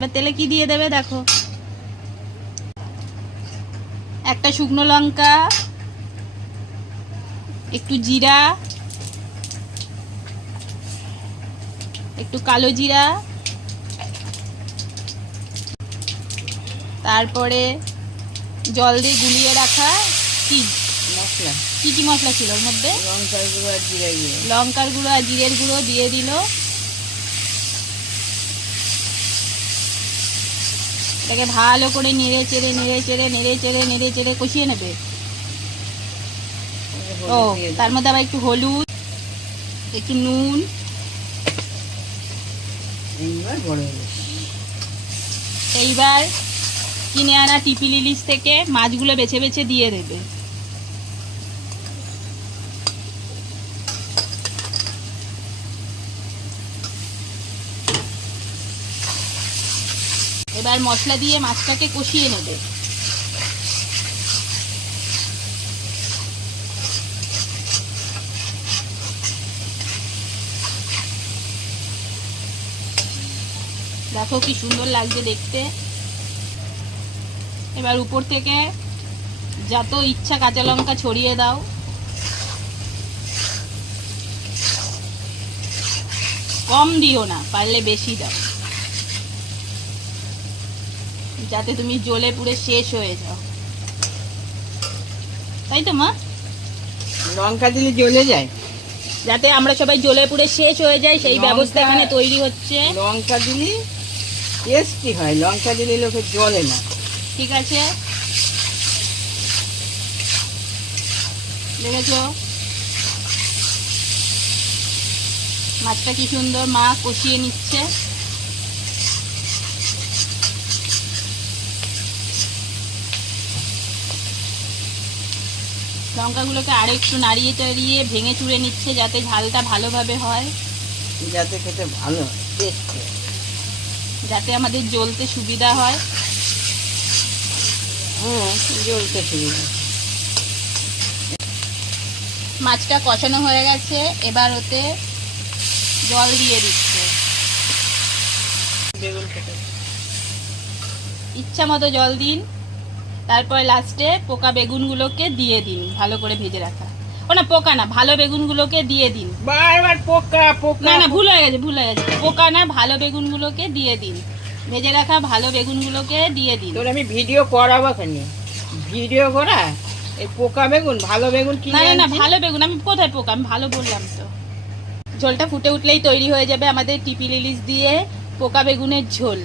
তেলে কি দিয়ে দেবে দেখো, একটা শুকনো লঙ্কা, একটু জিরা, একটু কালো জিরা, তারপরে জল দিয়ে গুলিয়ে রাখা কি মশলা, কি কি মশলা ছিল ওর মধ্যে, লঙ্কার গুঁড়ো আর জিরা গুঁড়ো, লঙ্কার গুঁড়ো আর জিরের গুঁড়ো দিয়ে দিল। এটাকে ভালো করে নেড়ে চেড়ে কষিয়ে নেবে। ও তার মধ্যে আবার একটু হলুদ, একটু নুন, এইবার কিনে আনা টিপি ইলিশ থেকে মাছগুলো বেছে বেছে দিয়ে দেবে। এবার মশলা দিয়ে মাছটাকে কষিয়ে নেবে। দেখো কি সুন্দর লাগছে দেখতে। এবার উপর থেকে যত ইচ্ছা কাঁচা লঙ্কা ছড়িয়ে দাও। কম দিও না, পারলে বেশি দাও, যাতে তুমি জ্বলে পুড়ে শেষ হয়ে যাও, তাই তো মা? লঙ্কা দিলে জ্বলে যায়, যাতে আমরা সবাই জ্বলে পুড়ে শেষ হয়ে যায় সেই ব্যবস্থা এখানে তৈরি হচ্ছে। লঙ্কা দিলে টেস্টি হয়, লঙ্কা দিলে লোকে জ্বলে না। ঠিক আছে, দেখেছো মাছটা কি সুন্দর মা কষিয়ে নিচ্ছে। লঙ্কাগুলোকে আরো একটু নাড়িয়ে চাড়িয়ে ভেঙে চুড়ে নিচ্ছে যাতে ঝালটা ভালোভাবে হয়, যাতে খেতে ভালো হয়, টেস্ট হয়, যাতে আমাদের জ্বলতে সুবিধা হয়। জ্বলতে সুবিধা। মাছটা কষানো হয়ে গেছে, এবার ওতে জল দিয়ে দিচ্ছে। বেগুন খেতে ইচ্ছা মতো জল দিন, তারপর লাস্টে পোকা বেগুনগুলোকে দিয়ে দিন, ভালো করে ভেজে রাখা। ও না, পোকা না, ভালো বেগুনগুলোকে দিয়ে দিন। বারবার পোকা পোকা, না না, ভুল হয়ে গেছে। পোকা না, ভালো বেগুনগুলোকে দিয়ে দিন, ভেজে রাখা ভালো বেগুনগুলোকে দিয়ে দিন। তোর আমি ভিডিও করাবো কেন? ভিডিও করা এই পোকা বেগুন, ভালো বেগুন কি? না না না, ভালো বেগুন। আমি কোথায় পোকা, আমি ভালো বললাম তো। ঝোলটা ফুটে উঠলেই তৈরি হয়ে যাবে আমাদের টিপি ইলিশ দিয়ে পোকা বেগুনের ঝোল।